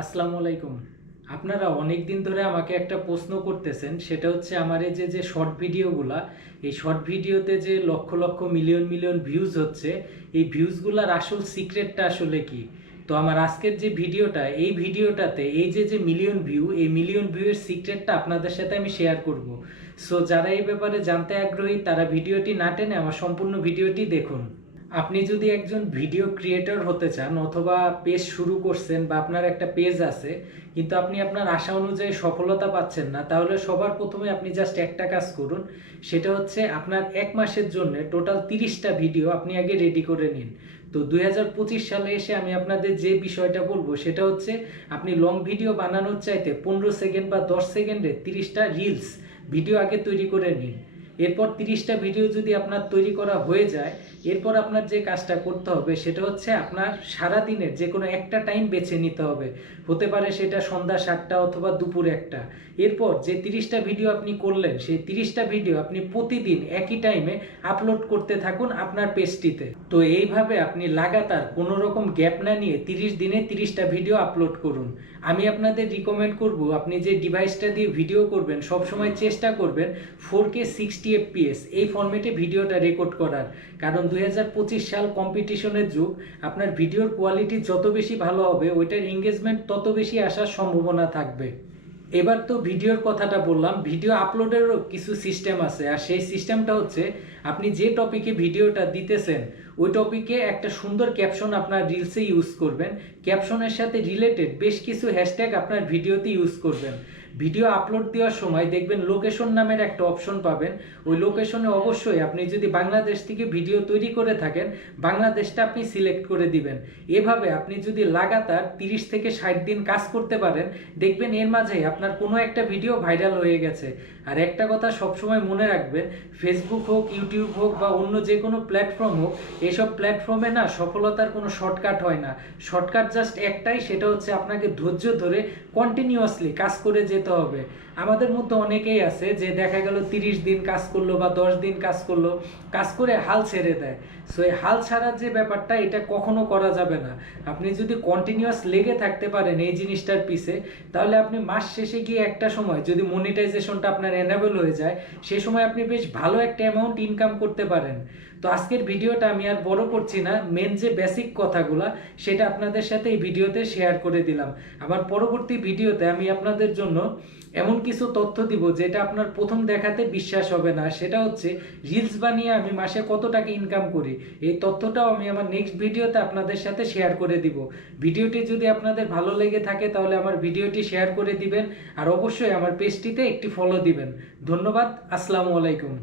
আসসালামু আলাইকুম। আপনারা অনেক দিন ধরে আমাকে একটা প্রশ্ন করতেছেন, সেটা হচ্ছে আমার এই যে শর্ট ভিডিওগুলা, এই শর্ট ভিডিওতে যে lakh lakh million million views হচ্ছে, এই ভিউজগুলার আসল সিক্রেটটা আসলে কি? তো আমার আজকের যে ভিডিওটা, এই ভিডিওটাতে এই যে মিলিয়ন ভিউ, এই মিলিয়ন ভিউয়ের সিক্রেটটা আপনাদের সাথে আমি শেয়ার করব। সো যারা এই ব্যাপারে জানতে আগ্রহী তারা ভিডিওটি না টেনে আমার সম্পূর্ণ ভিডিওটি দেখুন। আপনি যদি একজন ভিডিও ক্রিয়েটর হতে চান অথবা পেজ শুরু করছেন বা আপনার একটা পেজ আছে, কিন্তু আপনি আপনার আশা অনুযায়ী সফলতা পাচ্ছেন না, তাহলে সবার প্রথমে আপনি জাস্ট একটা কাজ করুন। সেটা হচ্ছে আপনার এক মাসের জন্য টোটাল 30টা ভিডিও আপনি আগে রেডি করে নিন। তো 2025 সালে এসে আমি আপনাদের যে বিষয়টা বলবো সেটা হচ্ছে, আপনি লং ভিডিও বানানোর চাইতে 15 সেকেন্ড বা 10 সেকেন্ডে 30টা রিলস ভিডিও আগে তৈরি করে নিন। এরপর 30টা ভিডিও যদি আপনার তৈরি করা হয়ে যায়, এরপর আপনার যে কাজটা করতে হবে সেটা হচ্ছে আপনার সারা দিনের যে কোনো একটা টাইম বেছে নিতে হবে। হতে পারে সেটা সন্ধ্যা 7টা অথবা দুপুর 1টা। এরপর যে 30টা ভিডিও আপনি করলেন, সেই 30টা ভিডিও আপনি প্রতিদিন একই টাইমে আপলোড করতে থাকুন আপনার পেজটিতে। তো এইভাবে আপনি লাগাতার কোনো রকম গ্যাপ না নিয়ে 30 দিনে 30টা ভিডিও আপলোড করুন। আমি আপনাদের রিকমেন্ড করব, আপনি যে ডিভাইসটা দিয়ে ভিডিও করবেন সবসময় চেষ্টা করবেন 4K 60 FPS এই ফরম্যাটে ভিডিওটা রেকর্ড করার। কারণ 2025 সাল কম্পিটিশনের যুগ, আপনার ভিডিওর কোয়ালিটি যত বেশি ভালো হবে ওইটার এঙ্গেজমেন্ট তত বেশি আসার সম্ভাবনা থাকবে। এবার তো ভিডিওর কথাটা বললাম, ভিডিও আপলোডেরও কিছু সিস্টেম আছে। আর সেই সিস্টেমটা হচ্ছে, আপনি যে টপিকে ভিডিওটা দিতেছেন ওই টপিকে একটা সুন্দর ক্যাপশন আপনার রিলসে ইউজ করবেন। ক্যাপশনের সাথে রিলেটেড বেশ কিছু হ্যাশট্যাগ আপনার ভিডিওতে ইউজ করবেন। ভিডিও আপলোড দেওয়ার সময় দেখবেন লোকেশন নামের একটা অপশন পাবেন। ওই লোকেশনে অবশ্যই আপনি যদি বাংলাদেশ থেকে ভিডিও তৈরি করে থাকেন, বাংলাদেশটা আপনি সিলেক্ট করে দিবেন। এভাবে আপনি যদি লাগাতার 30 থেকে 60 দিন কাজ করতে পারেন, দেখবেন এর মাঝেই আপনার কোনো একটা ভিডিও ভাইরাল হয়ে গেছে। আর একটা কথা সবসময় মনে রাখবেন, ফেসবুক হোক, ইউটিউব হোক বা অন্য যে কোনো প্ল্যাটফর্ম হোক, এসব প্ল্যাটফর্মে না সফলতার কোনো শর্টকাট হয় না। শর্টকাট জাস্ট একটাই, সেটা হচ্ছে আপনাকে ধৈর্য ধরে কন্টিনিউয়াসলি কাজ করে যেতে হবে। আমাদের মধ্যে অনেকেই আছে যে দেখা গেল 30 দিন কাজ করলো বা 10 দিন কাজ করলো, কাজ করে হাল ছেড়ে দেয়। সো এই হাল ছাড়ার যে ব্যাপারটা, এটা কখনো করা যাবে না। আপনি যদি কন্টিনিউয়াস লেগে থাকতে পারেন এই জিনিসটার পিছে, তাহলে আপনি মাস শেষে গিয়ে একটা সময় যদি মনিটাইজেশনটা আপনার এনাবেল হয়ে যায়, সে সময় আপনি বেশ ভালো একটা অ্যামাউন্ট ইনকাম করতে পারেন। তো আজকের ভিডিওটা আমি আর বড় করছি না, মেন যে বেসিক কথাগুলা সেটা আপনাদের সাথে এই ভিডিওতে শেয়ার করে দিলাম। আবার পরবর্তী ভিডিওতে আমি আপনাদের জন্য এমন কিছু তথ্য দিব যেটা আপনার প্রথম দেখাতে বিশ্বাস হবে না। সেটা হচ্ছে রিলস বানিয়ে আমি মাসে কত টাকা ইনকাম করি। এই তথ্যটাও আমি আমার নেক্সট ভিডিওতে আপনাদের সাথে শেয়ার করে দিব। ভিডিওটি যদি আপনাদের ভালো লেগে থাকে তাহলে আমার ভিডিওটি শেয়ার করে দিবেন, আর অবশ্যই আমার পেজটিতে একটি ফলো দিবেন। ধন্যবাদ। আসসালামু আলাইকুম।